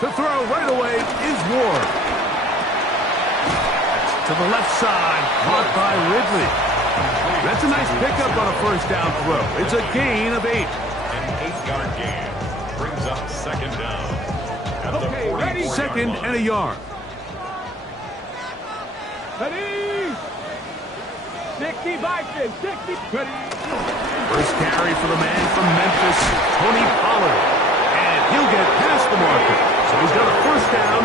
To throw right away is Ward. To the left side, caught by Ridley. That's a nice pickup on a first down throw. It's a gain of 8. An 8-yard gain brings up second down. At the 44-yard second line. and a yard. Ready? 60 Vikings, 60. Ready? First carry for the man from Memphis, Tony Pollard. And he'll get past the marker. So he's got a first down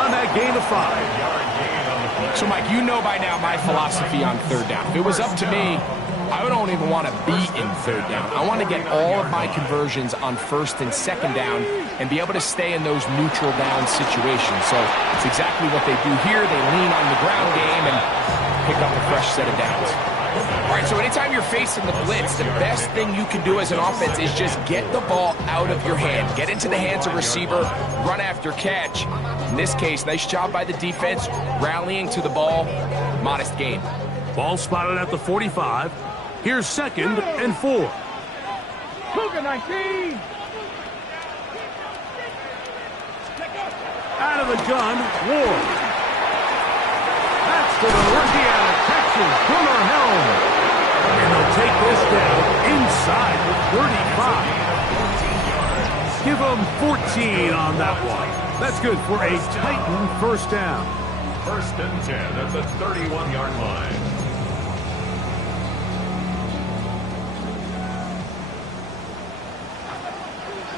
on that gain of 5. 5-yard gain on the play. So, Mike, you know by now my philosophy on third down. If it was up to me, I don't even want to be in third down. I want to get all of my conversions on first and second down and be able to stay in those neutral down situations. So it's exactly what they do here. They lean on the ground game and pick up a fresh set of downs. All right, so anytime you're facing the blitz, the best thing you can do as an offense is just get the ball out of your hand. Get into the hands of receiver, run after catch. In this case, nice job by the defense, rallying to the ball, modest gain. Ball spotted at the 45. Here's second and 4. Cougar 19. Out of the gun, Ward. That's to the rookie out of Texas, Gunnar Helm. And they'll take this down inside the 35. Give them 14 on that one. That's good for a Titan first down. First and 10 at the 31-yard line.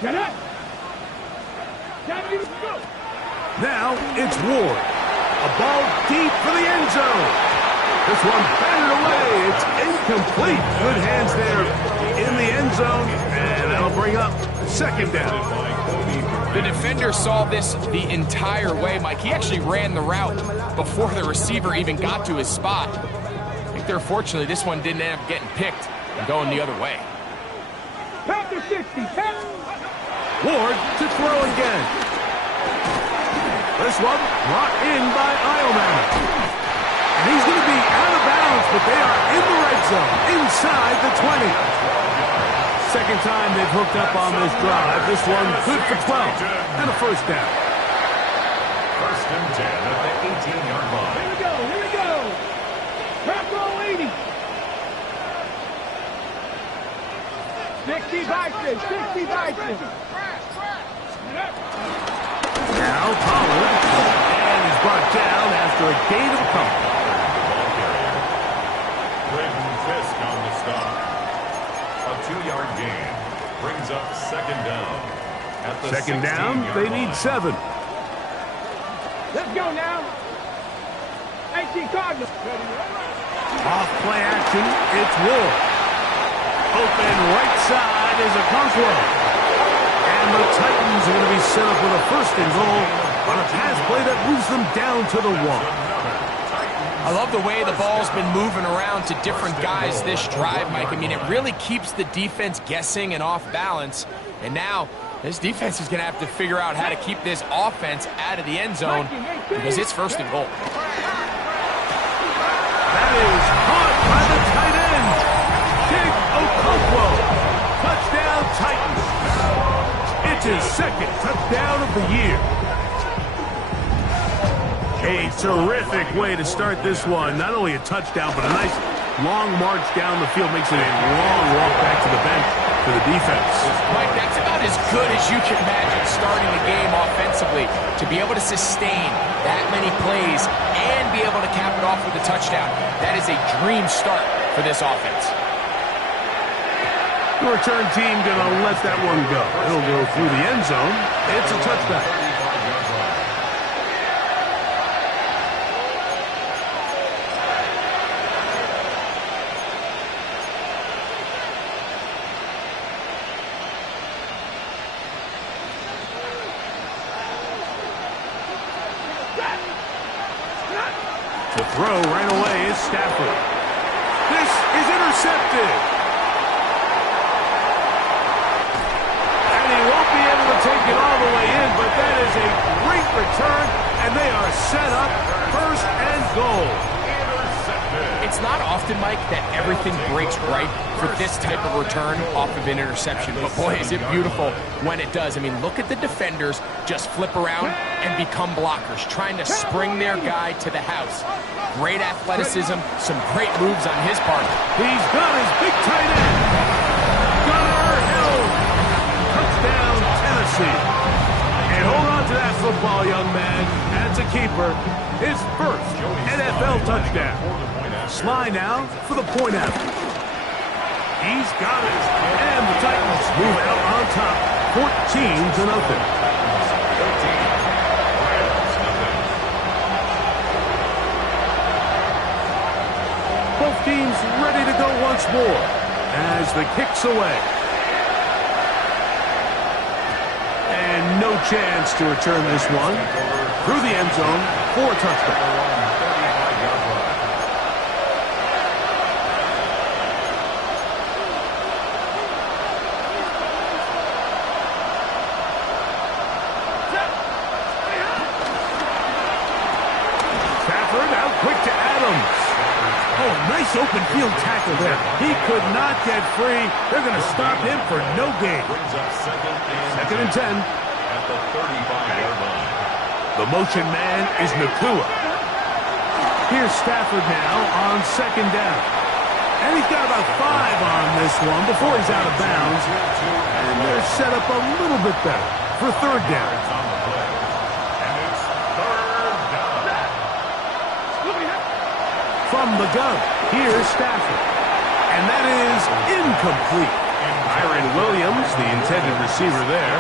Get up. Now it's Ward. A ball deep for the end zone. This one batted away. It's incomplete. Good hands there in the end zone. And that'll bring up second down. The defender saw this the entire way, Mike. He actually ran the route before the receiver even got to his spot. I think they're fortunately this one didn't end up getting picked and going the other way. Panther 60. Ward to throw again. This one brought in by Ioman. And he's going to be out of bounds, but they are in the red zone, inside the 20. Second time they've hooked up on this drive. This one good for 12 and a first down. First and 10 at the 18-yard line. Here we go, here we go. Back roll 80. 60 Vikings, 60 Vikings. Now Pollard, and he's brought down after a gain of a couple. Ball carrier. Braden Fisk on the stop. A 2-yard gain brings up second down. At the Second down, 16-yard they line. need 7. Let's go now. 18 Cardinals. Off play action, it's Ward. Open right side is Okonkwo. And the Titans are going to be set up with a first and goal on a pass play that moves them down to the 1. I love the way the ball's been moving around to different guys this drive, Mike. I mean, it really keeps the defense guessing and off balance. And now this defense is going to have to figure out how to keep this offense out of the end zone because it's first and goal. That is caught by the tight end. Kick Okonkwo. Touchdown Titans. It's his second touchdown of the year. A terrific way to start this one. Not only a touchdown, but a nice long march down the field. Makes it a long walk back to the bench for the defense. Mike, that's about as good as you can imagine starting the game offensively. To be able to sustain that many plays and be able to cap it off with a touchdown, that is a dream start for this offense. The return team going to let that one go. It'll go through the end zone. It's a touchback. To throw right away is Stafford. This is intercepted. And he won't be able to take it all the way in, but that is a great return, and they are set up first and goal. It's not often, Mike, that everything breaks right for this type of return off of an interception. But boy, is it beautiful when it does. I mean, look at the defenders just flip around and become blockers, trying to spring their guy to the house. Great athleticism, some great moves on his part. He's got his big tight end. Gunnar Hill. Touchdown, Tennessee. And hold on to that football, young man. That's a keeper. His first NFL touchdown. Sly now for the point after. He's got it. And the Titans move out on top, 14-0. Both teams ready to go once more as the kick's away. And no chance to return this one through the end zone for a touchdown. Nice open field tackle there. He could not get free. They're going to stop him for no gain. Second and 10. At the 35-yard line. The motion man is Nakua. Here's Stafford now on second down. And he's got about 5 on this one before he's out of bounds. And they're set up a little bit better for third down. From the gun, here's Stafford. And that is incomplete. Kyron Williams, the intended receiver there.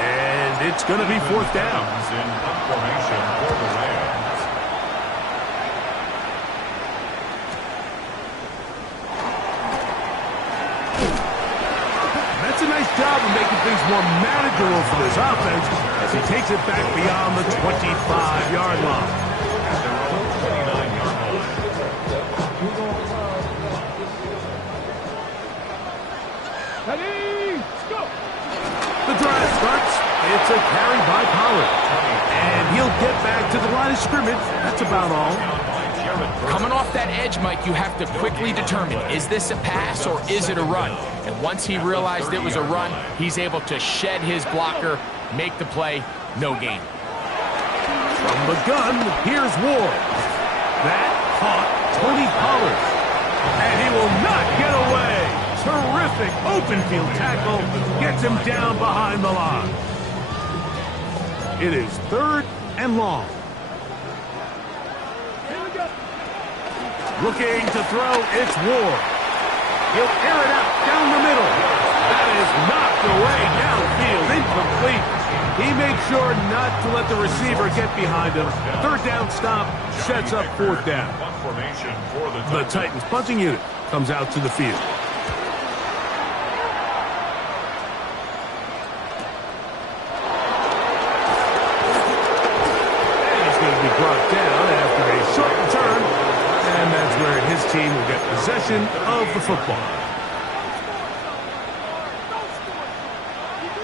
And it's going to be fourth down. In formation for the Rams. That's a nice job of making things more manageable for this offense as he takes it back beyond the 25-yard line. The drive starts. It's a carry by Pollard. And he'll get back to the line of scrimmage. That's about all. Coming off that edge, Mike, you have to quickly determine, is this a pass or is it a run? And once he realized it was a run, he's able to shed his blocker, make the play, no gain. From the gun, here's Ward. That caught Tony Pollard. And he will not get away. Terrific open field tackle. Gets him down behind the line. It is third and long. Looking to throw, it's Ward. He'll air it out down the middle. That is knocked away downfield, incomplete. He made sure not to let the receiver get behind him. Third down stop sets up fourth down. The Titans punting unit comes out to the field. Brought down after a short return, and that's where his team will get possession of the football.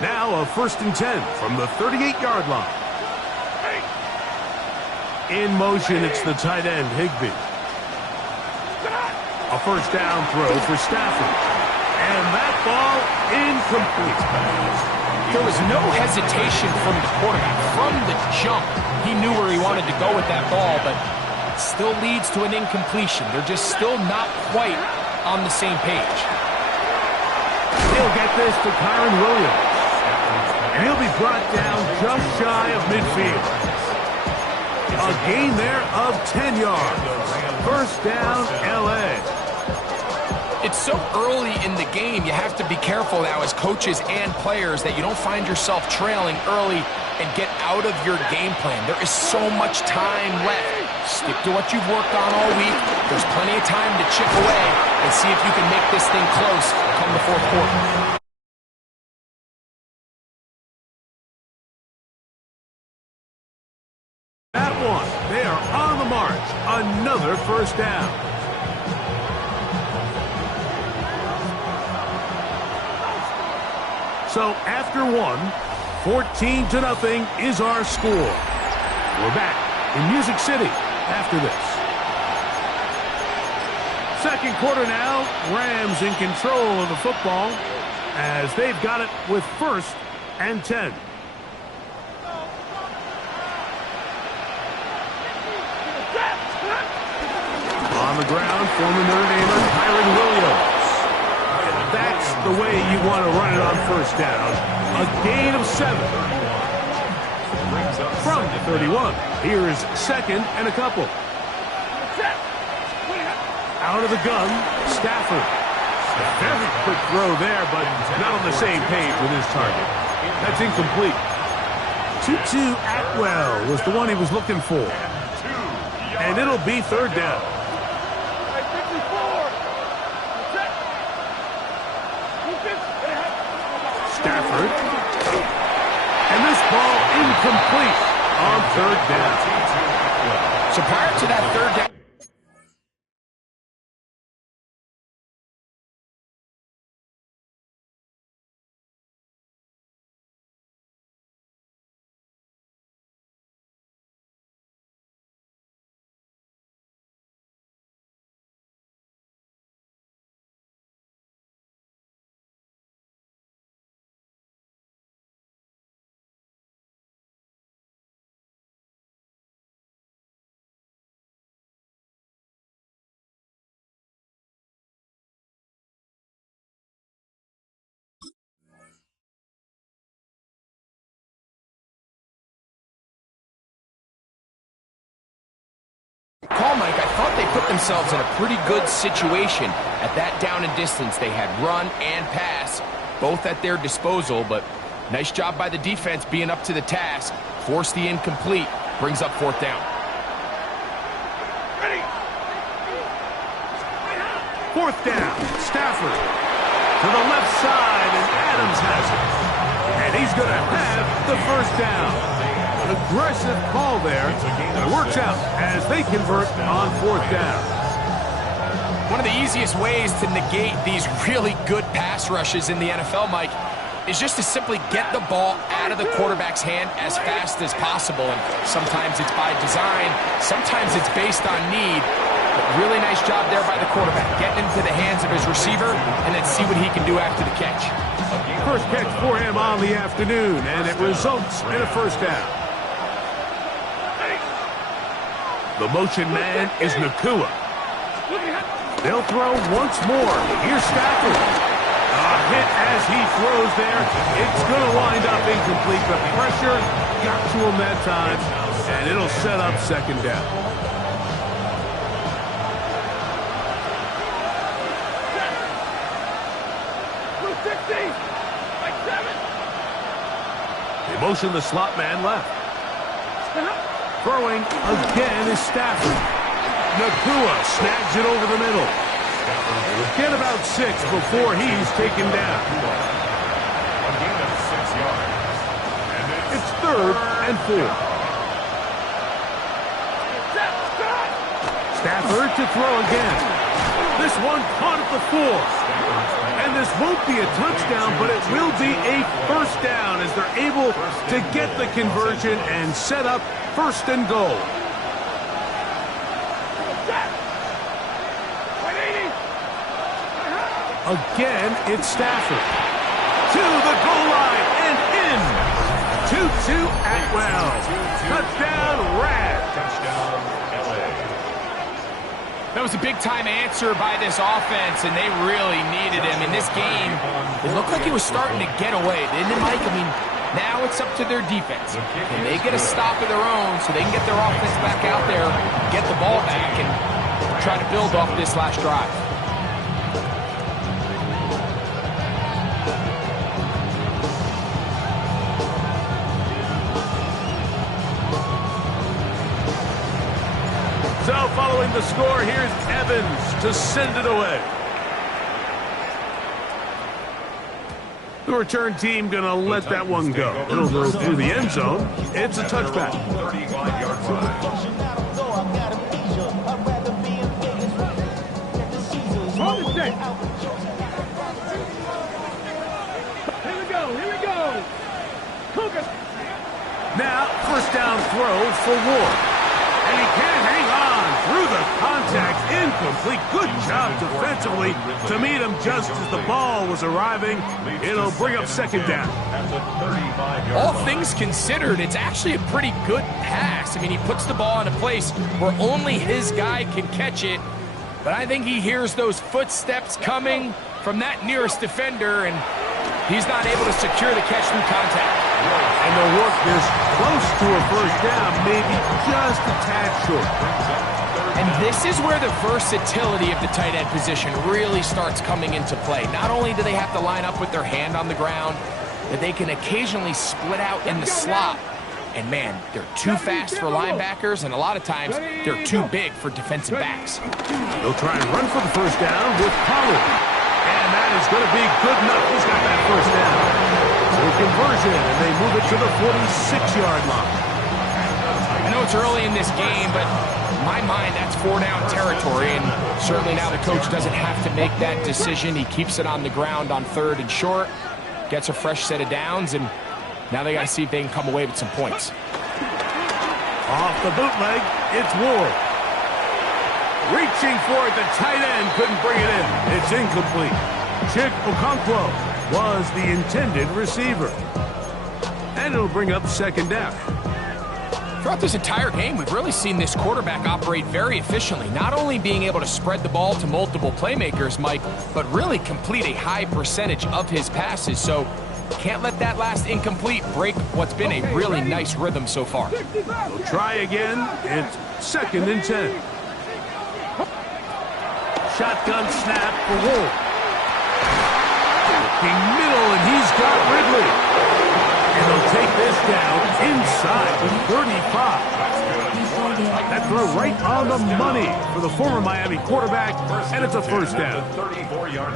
Now a first and 10 from the 38-yard line. In motion, it's the tight end, Higbee. A first down throw for Stafford. And that ball incomplete. There was no hesitation from the quarterback. From the jump, he knew where he wanted to go with that ball, but it still leads to an incompletion. They're just still not quite on the same page. He'll get this to Kyron Williams. And he'll be brought down just shy of midfield. A gain there of 10 yards. First down, L.A. It's so early in the game, you have to be careful now as coaches and players that you don't find yourself trailing early and get out of your game plan. There is so much time left. Stick to what you've worked on all week. There's plenty of time to chip away and see if you can make this thing close come the fourth quarter. That one, they are on the march. Another first down. So after one, 14-0 is our score. We're back in Music City after this. Second quarter now, Rams in control of the football as they've got it with 1st and 10. On the ground, former Notre Damer Kyron Williams. That's the way you want to run it on 1st down. A gain of 7. From 31. Here's 2nd and a couple. Out of the gun, Stafford. A very quick throw there, but not on the same page with his target. That's incomplete. Tutu Atwell was the one he was looking for. And it'll be 3rd down. Stafford. And this ball incomplete on 3rd down. So prior to that 3rd down, call, Mike, I thought they put themselves in a pretty good situation. At that down and distance, they had run and pass, both at their disposal, but nice job by the defense being up to the task. Forced the incomplete, brings up 4th down. 4th down, Stafford. To the left side, and Adams has it. And he's going to have the 1st down. An aggressive call there. It works out as they convert on 4th down. One of the easiest ways to negate these really good pass rushes in the NFL, Mike, is just to simply get the ball out of the quarterback's hand as fast as possible. And sometimes it's by design, sometimes it's based on need. But really nice job there by the quarterback, getting into the hands of his receiver, and then see what he can do after the catch. First catch for him on the afternoon, and it results in a 1st down. The motion man is Nakua. They'll throw once more. Here's Stafford. A hit as he throws there. It's going to wind up incomplete. The pressure got to him that time, and it'll set up 2nd down. They motion the slot man left. Throwing again is Stafford. Nakua snags it over the middle. Get about 6 before he's taken down. It's 3rd and 4. Stafford to throw again. This one caught at the 4. And this won't be a touchdown, but it will be a 1st down as they're able to get the conversion and set up 1st and goal. Again, it's Stafford. To the goal line and in. Tutu Atwell. Touchdown, Rams. Touchdown, LA. That was a big-time answer by this offense, and they really needed him. In this game, it looked like he was starting to get away, didn't it, Mike? I mean, now it's up to their defense. Can they get a stop of their own so they can get their offense back out there, get the ball back, and try to build off this last drive? So following the score, here's Evans to send it away. The return team going to let that one go. It'll go through the end zone. It's a touchback. 35-yard drive. Hold it there. Here we go. Here we go. Cougar. Now, 1st down throw for Ward. And he can't hang on through the contact. Incomplete. Good job defensively to meet him just as the ball was arriving. It'll bring up second down. All things considered, it's actually a pretty good pass. I mean, he puts the ball in a place where only his guy can catch it. But I think he hears those footsteps coming from that nearest defender, and he's not able to secure the catch through contact. And they'll work this close to a first down, maybe just a tad short. And this is where the versatility of the tight end position really starts coming into play. Not only do they have to line up with their hand on the ground, but they can occasionally split out in the slot. And man, they're too fast for linebackers, and a lot of times they're too big for defensive backs. They'll try and run for the first down with Pollard. And that is going to be good enough. He's got that first down. So conversion, and they move it to the 46-yard line. I know it's early in this game, but in my mind, that's 4-down territory, and certainly now the coach doesn't have to make that decision. He keeps it on the ground on 3rd and short, gets a fresh set of downs, and now they got to see if they can come away with some points. Off the bootleg, it's Ward. Reaching for it, the tight end couldn't bring it in. It's incomplete. Chick Okonkwo was the intended receiver. And it'll bring up second down. Throughout this entire game, we've really seen this quarterback operate very efficiently, not only being able to spread the ball to multiple playmakers, Mike, but really complete a high percentage of his passes. So can't let that last incomplete break what's been a really nice rhythm so far. We'll try again. It's 2nd and 10. Shotgun snap for Wolf. Looking middle, and he's got Ridley. And they'll take this down inside the 35. That throw right on the money for the former Miami quarterback, and it's a first down.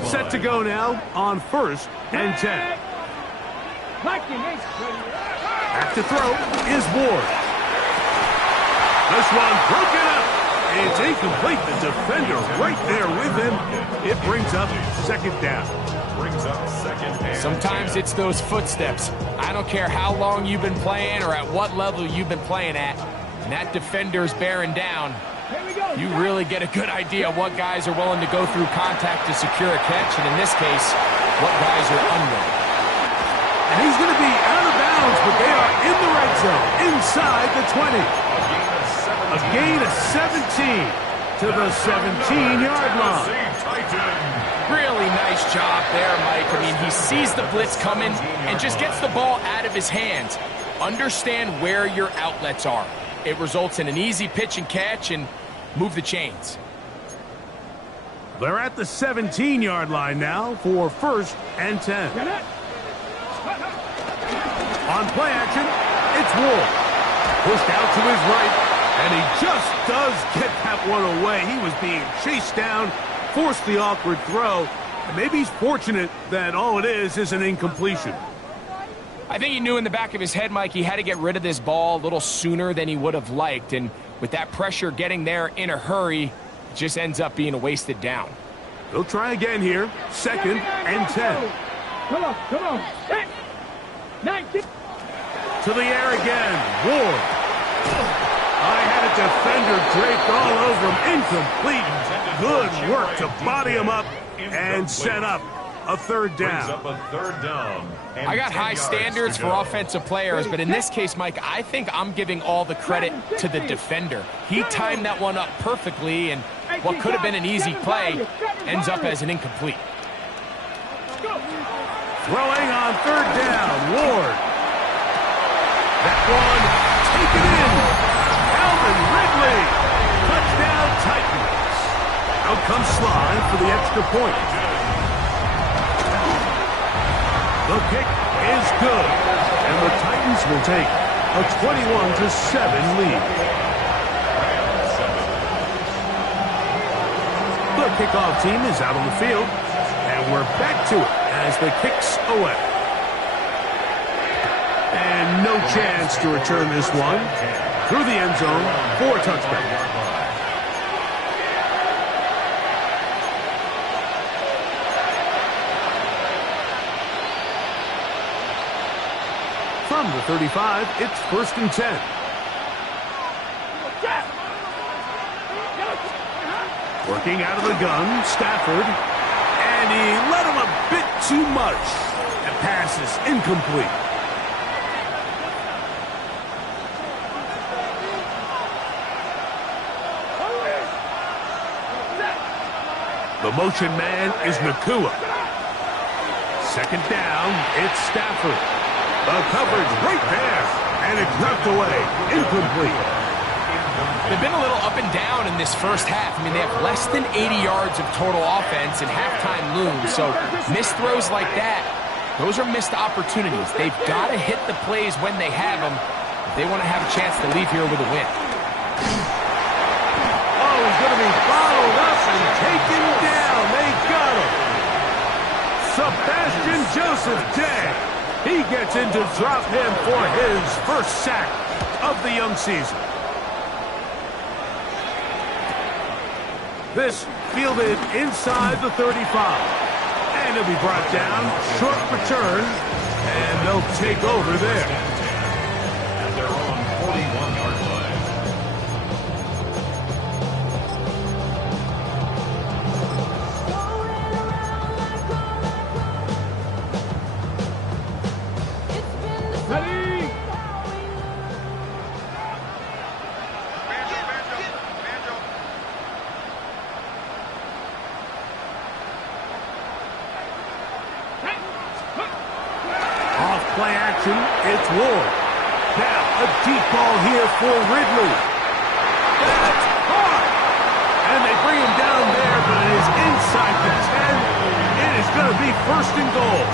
Set to go now on 1st and 10. Back to throw is Ward. This one broken up. It's incomplete. The defender right there with him. It brings up second down. Sometimes it's those footsteps. I don't care how long you've been playing or at what level you've been playing at, and that defender's bearing down. You really get a good idea of what guys are willing to go through contact to secure a catch, and in this case, what guys are unwilling. And he's going to be out of bounds, but they are in the red zone, inside the 20. A gain of 17 to the 17-yard line. Really nice job there, Mike. I mean, he sees the blitz coming and just gets the ball out of his hands. Understand where your outlets are. It results in an easy pitch and catch and move the chains. They're at the 17-yard line now for 1st and 10. On play action, it's Wolf. Pushed out to his right, and he just does get that one away. He was being chased down, forced the awkward throw, and maybe he's fortunate that all it is an incompletion. I think he knew in the back of his head, Mike, he had to get rid of this ball a little sooner than he would have liked, and with that pressure getting there in a hurry, it just ends up being a wasted down. They'll try again here, 2nd and 10. Come on. 19. To the air again, Ward. I had a defender draped all over him, incomplete. Good work to body him up and set up a 3rd down. I got high standards for offensive players, but in this case, Mike, I think I'm giving all the credit to the defender. He timed that one up perfectly, and what could have been an easy play ends up as an incomplete. Throwing on 3rd down, Ward. That one taken in. Alvin Ridley. Touchdown Titans. Out comes Sly for the extra point. The kick is good, and the Titans will take a 21-7 lead. The kickoff team is out on the field, and we're back to it as the kick's away. And no chance to return this one through the end zone for a touchdown. From the 35, it's 1st and 10. Working out of the gun, Stafford. And he let him a bit too much. The pass is incomplete. The motion man is Nakua. Second down, it's Stafford. The coverage right there. And it's knocked away. Incomplete. They've been a little up and down in this first half. I mean, they have less than 80 yards of total offense and halftime looms. So missed throws like that, those are missed opportunities. They've got to hit the plays when they have them if they want to have a chance to leave here with a win. Oh, he's going to be bottled up and taken down. They got him. Sebastian Joseph Day. He gets in to drop him for his first sack of the young season. This fielded inside the 35. And he'll be brought down. Short return. And they'll take over there. At their own 41-yard line. Ready? Off play action, it's Ward. Now, a deep ball here for Ridley. That's hard. And they bring him down there, but it is inside the 10. It is going to be first and goal.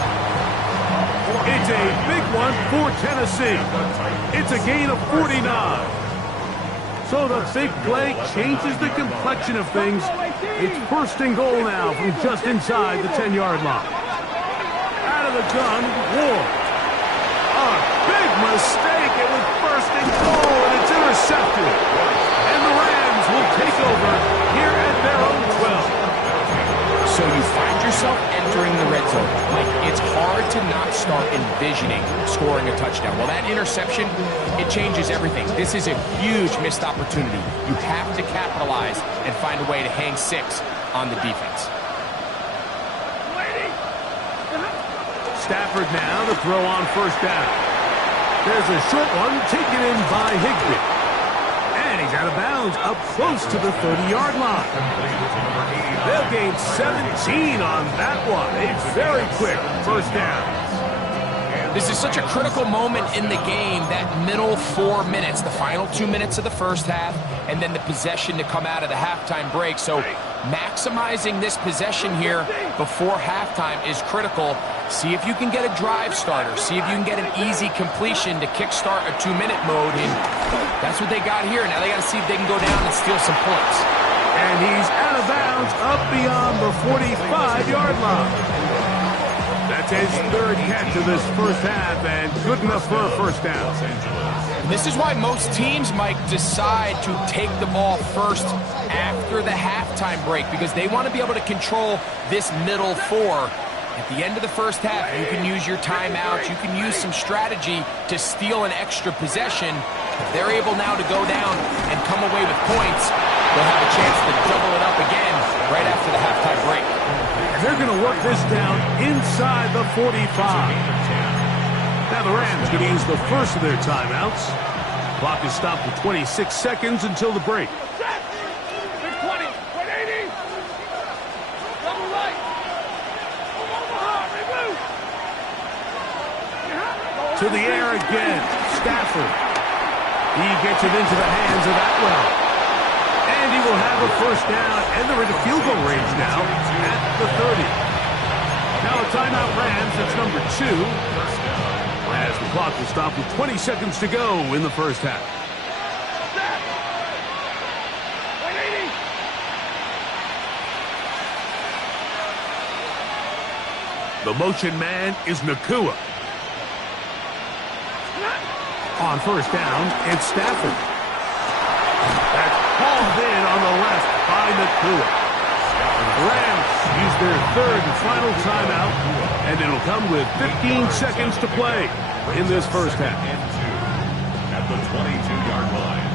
It's a big one for Tennessee. It's a gain of 49. So the big play changes the complexion of things. It's first and goal now from just inside the 10-yard line. Out of the gun, Ward. A big mistake. It was first and goal, and it's intercepted. And the Rams will take over here at their own 12. So you find yourself entering the red zone. Like, it's hard to not start envisioning scoring a touchdown. Well, that interception, it changes everything. This is a huge missed opportunity. You have to capitalize and find a way to hang 6 on the defense. Stafford now to throw on first down. There's a short one taken in by Higbee. And he's out of bounds up close to the 30-yard line. They'll gain 17 on that one. A very quick first down. This is such a critical moment in the game, that middle 4 minutes, the final 2 minutes of the first half, and then the possession to come out of the halftime break. So maximizing this possession here before halftime is critical. See if you can get a drive starter. See if you can get an easy completion to kickstart a 2-minute mode. And that's what they got here. Now they got to see if they can go down and steal some points. And he's out of bounds up beyond the 45-yard line. That's his third catch of this first half, and good enough for a first down. This is why most teams, Mike, decide to take the ball first after the halftime break, because they want to be able to control this middle 4. At the end of the first half, you can use your timeouts, you can use some strategy to steal an extra possession. If they're able now to go down and come away with points, they'll have a chance to double it up again right after the halftime break. And they're going to work this down inside the 45. Now the Rams going to use the first of their timeouts. Clock is stopped at 26 seconds until the break. Big 20, 180. Double right. Omaha, remove. To the air again. Stafford. He gets it into the hands of Atwell. And he will have a first down, and they're into field goal range now at the 30. Now a timeout Rams, it's number 2. As the clock will stop with 20 seconds to go in the first half. The motion man is Nakua. On first down, it's Stafford. That's hauled in on the left by Nakua. The Rams use their third and final timeout, and it'll come with 15 seconds to play in this first half. At the 22-yard line.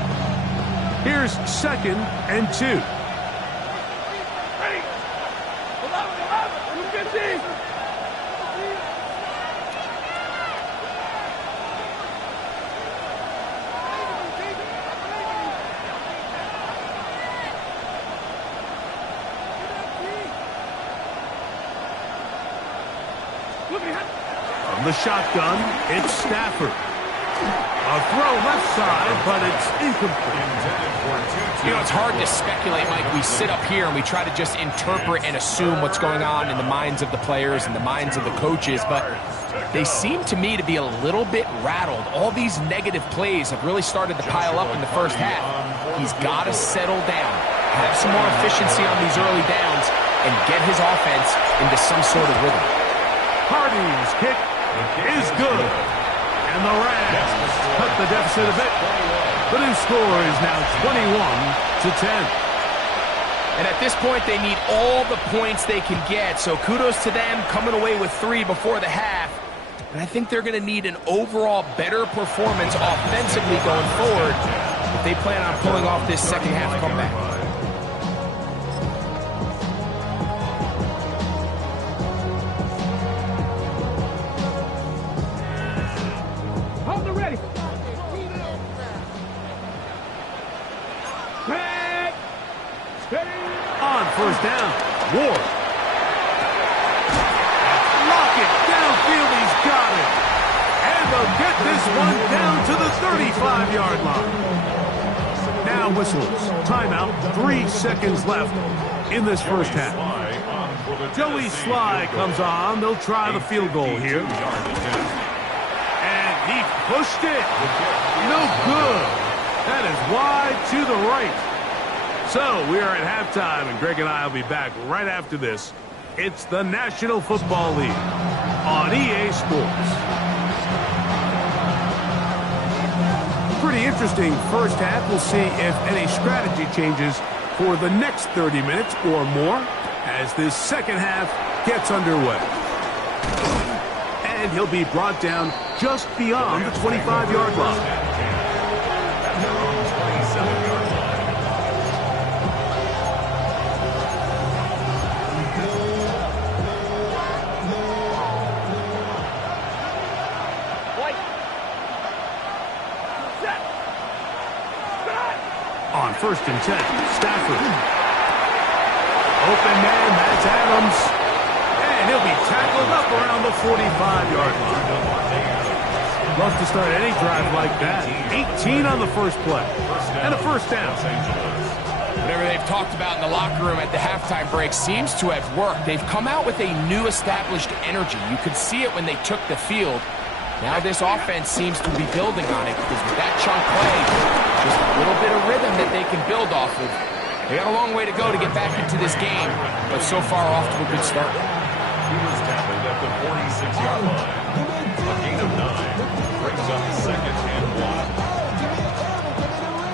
Here's 2nd and 2. From the shotgun, it's Stafford. A throw left side, but it's incomplete. You know, it's hard to speculate, Mike. We sit up here and we try to just interpret and assume what's going on in the minds of the players and the minds of the coaches, but they seem to me to be a little bit rattled. All these negative plays have really started to pile up in the first half. He's got to settle down, have some more efficiency on these early downs, and get his offense into some sort of rhythm. Hardy's kick is good. And the Rams cut the deficit a bit. The new score is now 21-10. And at this point, they need all the points they can get. So kudos to them coming away with 3 before the half. And I think they're going to need an overall better performance offensively going forward if they plan on pulling off this second half comeback. On first down, Ward. Lockett downfield, he's got it. And they'll get this one down to the 35-yard line. Now whistles. Timeout, 3 seconds left in this first half. Joey Sly comes on. They'll try the field goal here. And he pushed it. No good. That is wide to the right. So, we are at halftime, and Greg and I will be back right after this. It's the National Football League on EA Sports. Pretty interesting first half. We'll see if any strategy changes for the next 30 minutes or more as this second half gets underway. And he'll be brought down just beyond the 25-yard line. On first and 10, Stafford. Open man, that's Adams. And he'll be tackled up around the 45-yard line. Love to start any drive like that. 18 on the first play. And a first down. Whatever they've talked about in the locker room at the halftime break seems to have worked. They've come out with a new established energy. You could see it when they took the field. Now this offense seems to be building on it because with that chunk play, just a little bit of rhythm that they can build off of. They got a long way to go to get back into this game, but so far off to a good start. He was tackled at the 46-yard line. A gain of 9 brings up second and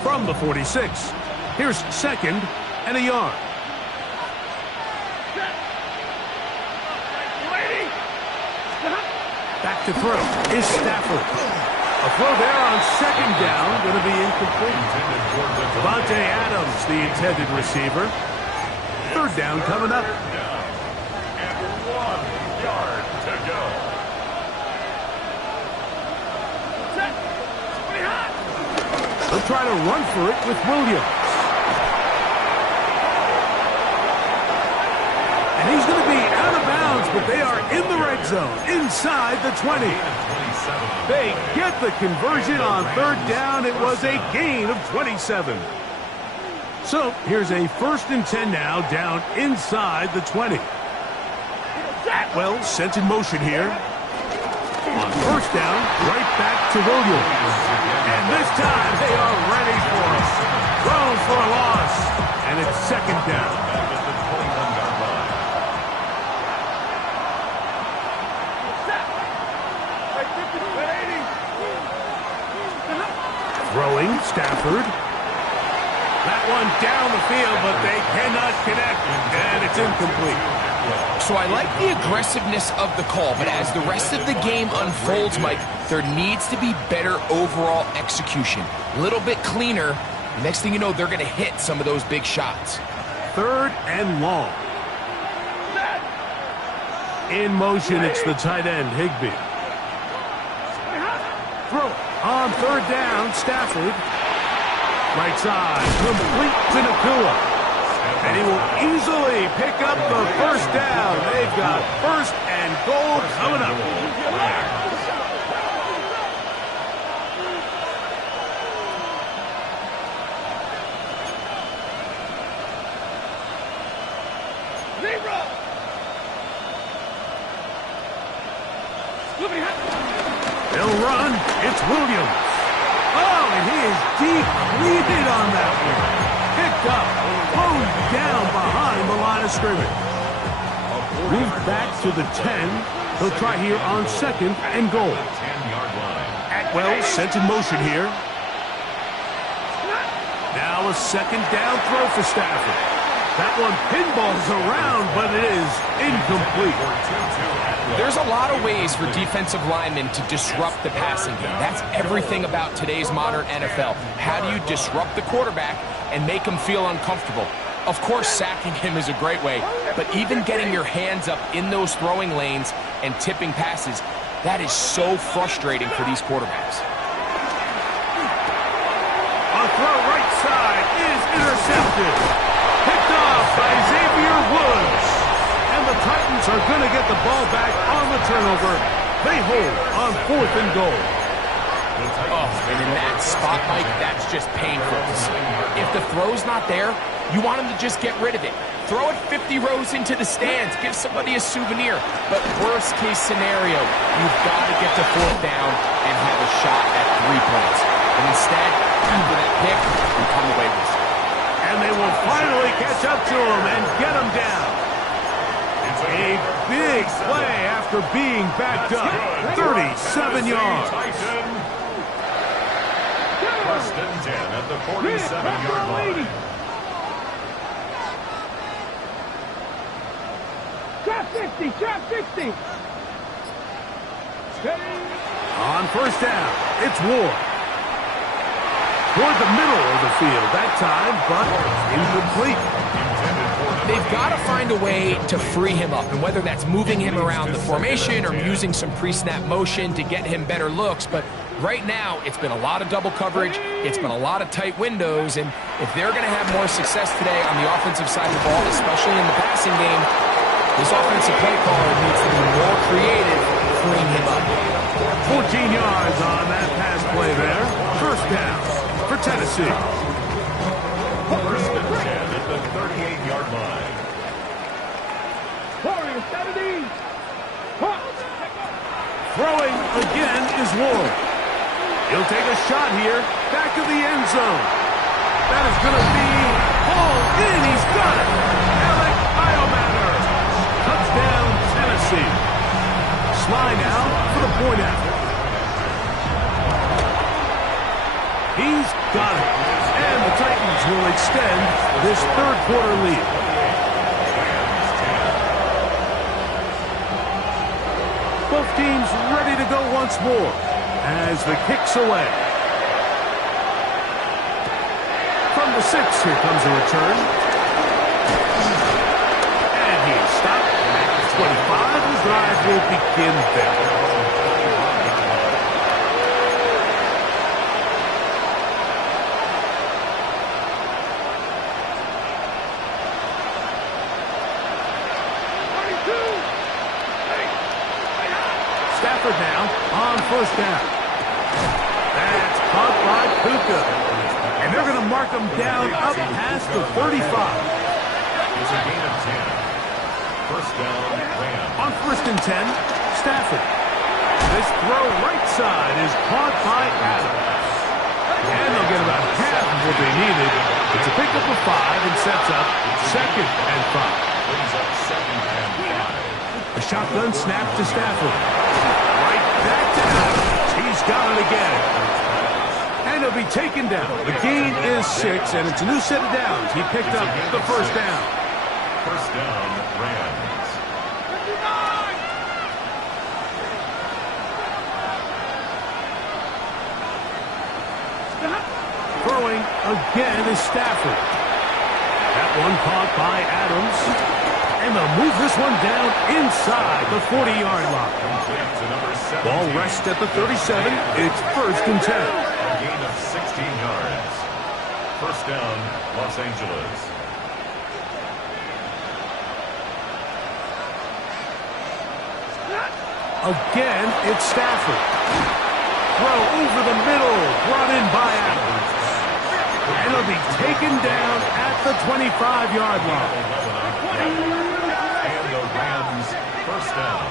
1. From the 46, here's second and a yard. Back to throw is Stafford. A throw there on second down, going to be incomplete. Devontae Adams, the intended receiver. Third down coming up. And 1 yard to go. They'll try to run for it with Williams. And he's going to be out of bounds, but they are in the red zone, inside the 20. They get the conversion on third down. It was a gain of 27. So here's a first and 10 now, down inside the 20. Atwell sent in motion here. On first down, right back to Williams. And this time they are ready for it. Thrown for a loss. And it's second down. Throwing, Stafford. That one down the field, but they cannot connect, and it's incomplete. So I like the aggressiveness of the call, but as the rest of the game unfolds, Mike, there needs to be better overall execution. A little bit cleaner. Next thing you know, they're going to hit some of those big shots. Third and long. In motion, it's the tight end, Higbee. Throw. On third down, Stafford. Right side, complete to Nfgl. And he will easily pick up the first down. They've got first and goal coming up. They'll run. It's Williams. Oh, and he is depleted on that one. Picked up, thrown down behind the line of scrimmage. Moved back to the 10. He'll try here on 2nd and goal. 10-yard line. Atwell sent in motion here. Now a 2nd down throw for Stafford. That one pinballs around, but it is incomplete. There's a lot of ways for defensive linemen to disrupt the passing game. That's everything about today's modern NFL. How do you disrupt the quarterback and make him feel uncomfortable? Of course, sacking him is a great way, but even getting your hands up in those throwing lanes and tipping passes, that is so frustrating for these quarterbacks. A throw right side is intercepted. Picked off by Xavier Woods. And the Titans are going to get the ball back on the turnover. They hold on 4th and goal. Oh, and in that spot, Mike, that's just painful to see. If the throw's not there, you want him to just get rid of it. Throw it 50 rows into the stands. Give somebody a souvenir. But worst case scenario, you've got to get to 4th down and have a shot at 3 points. And instead, for that pick, you come away with it. And they will finally catch up to him and get him down. A big play after being backed up. 37 yards. First and 10 at the 47-yard line. Trap 60, trap 60. On 1st down, it's Ward. Toward the middle of the field that time, but incomplete. They've got to find a way to free him up, and whether that's moving him around the formation or using some pre-snap motion to get him better looks, but right now it's been a lot of double coverage, it's been a lot of tight windows, and if they're going to have more success today on the offensive side of the ball, especially in the passing game, this offensive play caller needs to be more creative freeing him up. 14 yards on that pass play there. 1st down for Tennessee. First and 10 at the 38-yard line. Throwing again is Ward. He'll take a shot here. Back of the end zone. That is going to be hauled in. He's got it. Alec Iomatter. Touchdown, Tennessee. Sly now for the point after. He's got it. And the Titans will extend this 3rd quarter lead. Both teams ready to go once more as the kick's away. From the 6, here comes a return. And he's stopped at the 25. The drive will begin there. Stafford now on 1st down. That's caught by Puka. And they're going to mark him down up past the 35. It's a gain of 10. First down, Rams. On 1st and 10, Stafford. This throw right side is caught by Adams. And they'll get about half of what they needed. It's a pickup of 5 and sets up 2nd and 5. Brings up 2nd and 5. A shotgun snap to Stafford. Right back to Adams. He's got it again. And he'll be taken down. The gain is 6, and it's a new set of downs. He picked up the 1st down. First down, Rams. Throwing again is Stafford. That one caught by Adams. And they'll move this one down inside the 40-yard line. Ball rests at the 37. It's 1st and 10. A gain of 16 yards. First down, Los Angeles. Again, it's Stafford. Throw over the middle, brought in by Adams. And he'll be taken down at the 25-yard line. And the Rams, first down.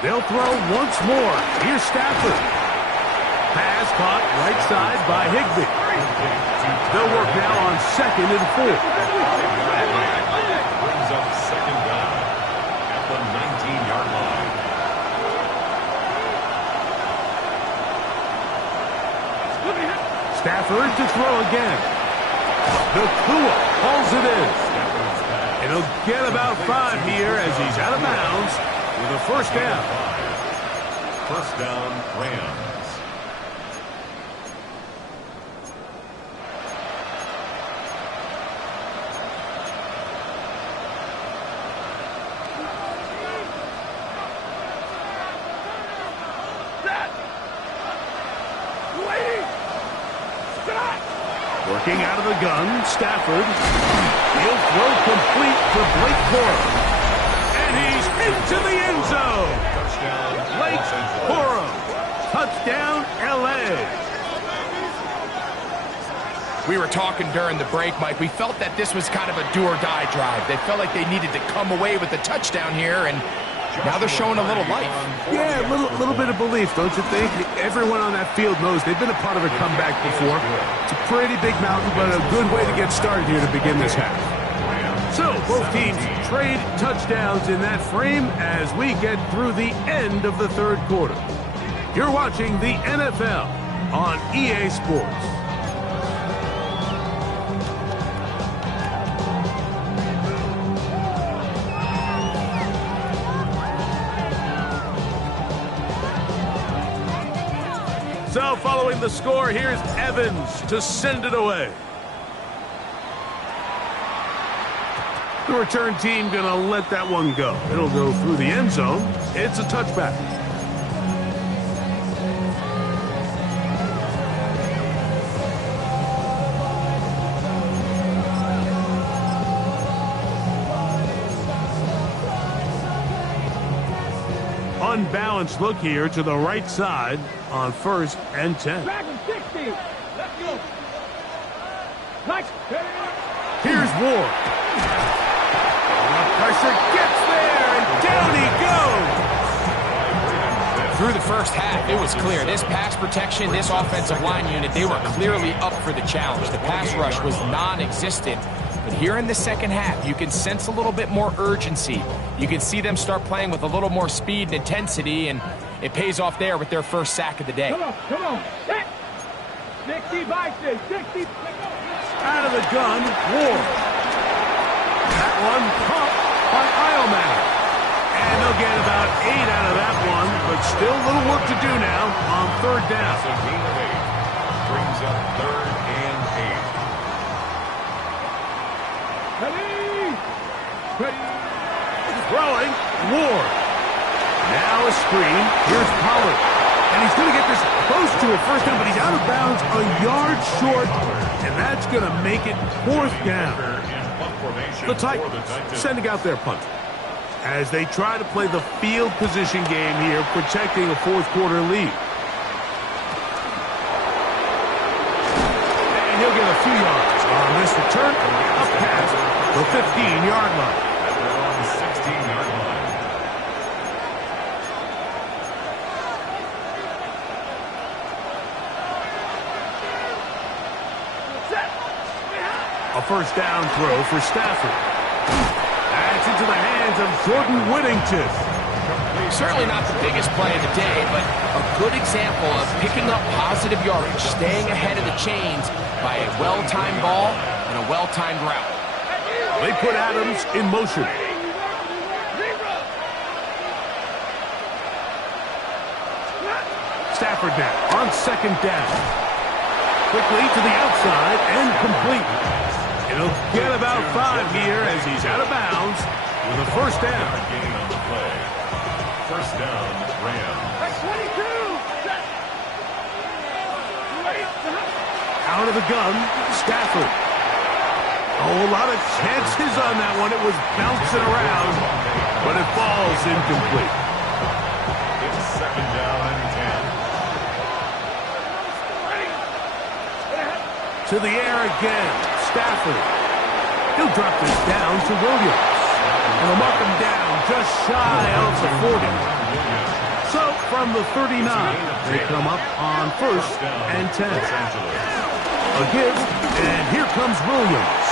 They'll throw once more. Here's Stafford. Pass caught right side by Higbee. They'll work now on 2nd and 4. Brings up 2nd down at the 19-yard line. Stafford to throw again. Nakua hauls it in. And he'll get about 5 here as he's out of bounds with a first down. First down, Rams. Working out of the gun, Stafford. He'll throw complete to Blake Corum. And he's into the end zone. Blake Corum. Touchdown, L.A. We were talking during the break, Mike. We felt that this was kind of a do-or-die drive. They felt like they needed to come away with the touchdown here, and now they're showing a little life. Yeah, a little bit of belief, don't you think? Everyone on that field knows they've been a part of a comeback before. It's a pretty big mountain, but a good way to get started here to begin this half. So, both teams trade touchdowns in that frame as we get through the end of the third quarter. You're watching the NFL on EA Sports. So, following the score, here's Evans to send it away. The return team going to let that one go. It'll go through the end zone. It's a touchback. Unbalanced look here to the right side on 1st and 10. Back in 60. Let's go. Nice. Here's Ward. The pressure gets there, and down he goes. Through the first half, it was clear. This pass protection, this offensive line unit, they were clearly up for the challenge. The pass rush was non-existent. But here in the second half, you can sense a little bit more urgency. You can see them start playing with a little more speed and intensity, and it pays off there with their first sack of the day. Come on. 60 by 60. Out of the gun, Ward. That one caught by Ileman. And they'll get about 8 out of that one, but still a little work to do now on 3rd down. So gain of 8 brings up 3rd and 8. Ready. Throwing, Ward. Now a screen. Here's Pollard. And he's going to get this close to a first down, but he's out of bounds a yard short, and that's going to make it 4th down. The Titans sending out their punt as they try to play the field position game here, protecting a 4th quarter lead. And he'll get a few yards on this return, up past the 15-yard line. They're on the 16-yard line. A first down throw for Stafford. That's into the hands of Jordan Whittington. Certainly not the biggest play of the day, but a good example of picking up positive yardage, staying ahead of the chains by a well-timed ball and a well-timed route. They put Adams in motion. Stafford now on 2nd down. Quickly to the outside and complete. It'll get about 5 here as he's out of bounds with a first down. Gain on the play. First down, Rams. 22. Out of the gun, Stafford. Oh, a lot of chances on that one. It was bouncing around, but it falls incomplete. It's 2nd down and 10. To the air again, Stafford. He'll drop this down to Williams. And he'll mark him down just shy of the 40. from the 39. They come up on 1st and 10. A give, and here comes Williams.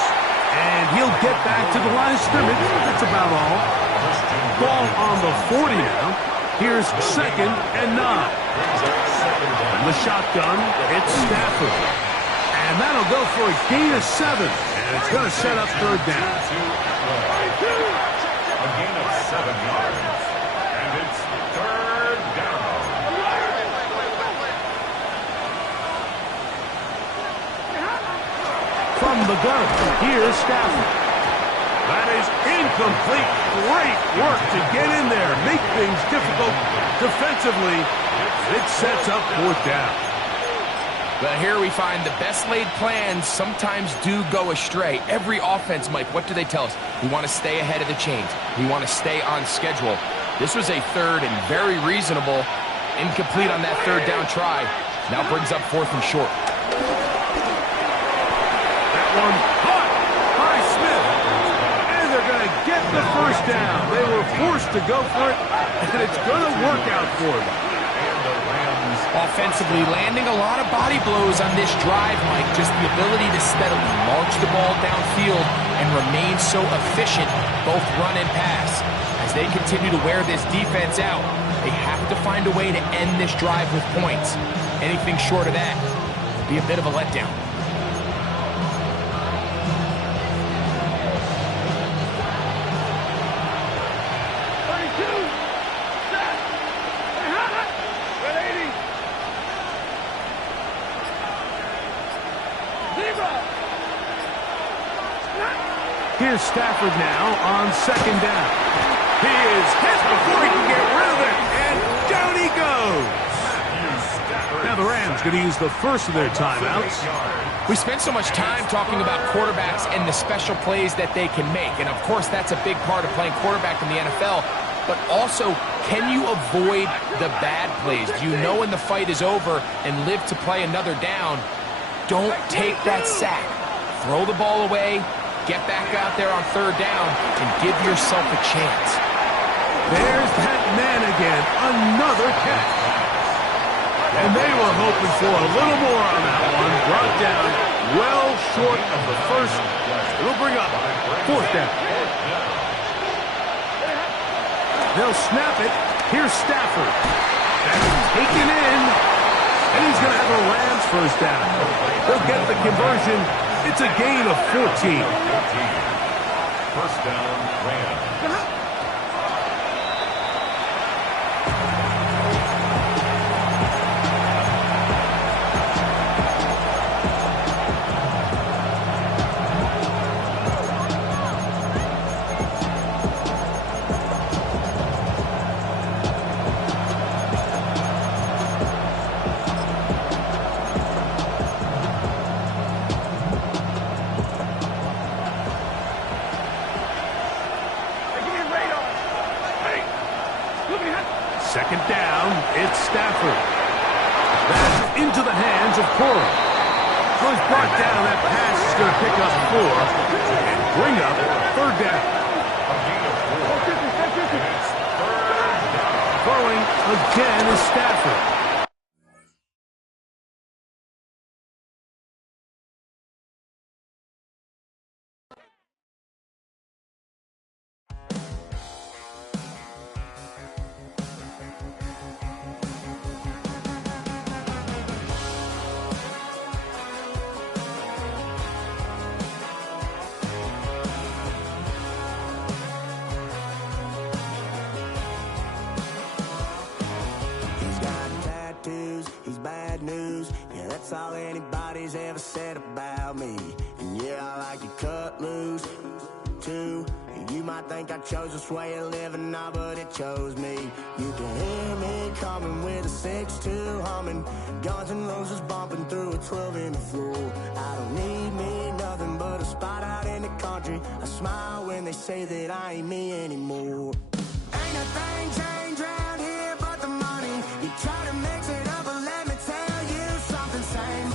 And he'll get back to the line of scrimmage. That's about all. Ball on the 40 now. Here's 2nd and 9. From the shotgun, it's Stafford. And that'll go for a gain of 7. And it's going to set up 3rd down. A gain of 7 yards. And it's 3rd down. From the gun, here's Stafford. That is incomplete. Great work to get in there. Make things difficult defensively. It sets up 4th down. But here we find the best laid plans sometimes do go astray. Every offense, Mike, what do they tell us? We want to stay ahead of the chains. We want to stay on schedule. This was a 3rd and very reasonable. Incomplete on that 3rd down try. Now brings up 4th and short. That one caught by Smith. And they're going to get the 1st down. They were forced to go for it, and it's going to work out for them. Offensively, landing a lot of body blows on this drive, Mike. Just the ability to steadily march the ball downfield and remain so efficient, both run and pass. As they continue to wear this defense out, they have to find a way to end this drive with points. Anything short of that would be a bit of a letdown. Here's Stafford now on 2nd down. He is hit before he can get rid of it, and down he goes. Now the Rams going to use the first of their timeouts. We spent so much time talking about quarterbacks and the special plays that they can make, and of course that's a big part of playing quarterback in the NFL, but also, can you avoid the bad plays? Do you know when the fight is over and live to play another down? Don't take that sack. Throw the ball away. Get back out there on 3rd down and give yourself a chance. There's that man again. Another catch. And they were hoping for a little more on that one. Brought down well short of the 1st. It'll bring up 4th down. They'll snap it. Here's Stafford. That's taken in. And he's going to have a Rams 1st down. They'll get the conversion. It's a gain of 14. 1st down, Rams. Second down, it's Stafford. That's into the hands of Corey. So he's brought down. That pass is going to pick up 4 and bring up 3rd down. Throwing again is Stafford. That's all anybody's ever said about me. And yeah, I like you cut loose, too. You might think I chose this way of living now, but it chose me. You can hear me coming with a 6-2 humming, Guns N' Roses bumping through a 12 in the floor. I don't need me nothing but a spot out in the country. I smile when they say that I ain't me anymore. Ain't a thing changed around here but the money. You try to mix it up, but let me tell you something. Same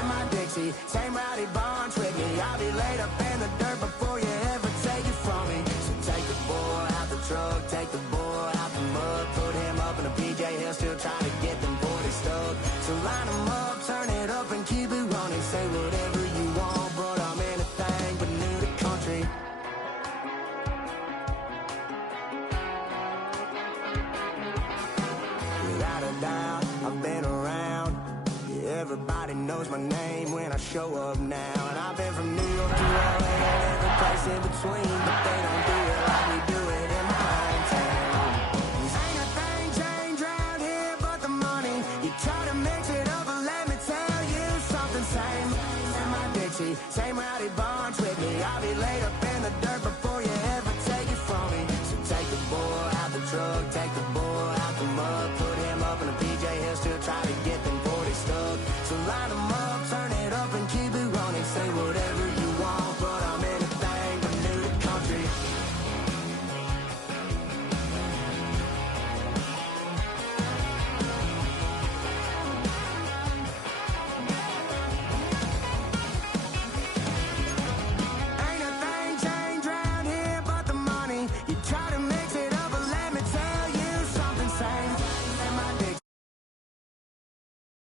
in my Dixie, same rowdy barn tricky. I'll be laid up in the dirt before you ever take it from me. So take the boy out the truck, take the boy out the mud, put him up in a PJ Hill, still down, I've been around. Yeah, everybody knows my name when I show up now. And I've been from New York to LA and every place in between, but they don't do it like we do it in my hometown. Ain't a thing changed round here but the money. You try to mix it up and let me tell you something. Same in my Dixie, same rowdy bunch with me. I'll be laid up in the dirt before you ever take it from me. So take the boy out the truck, take the boy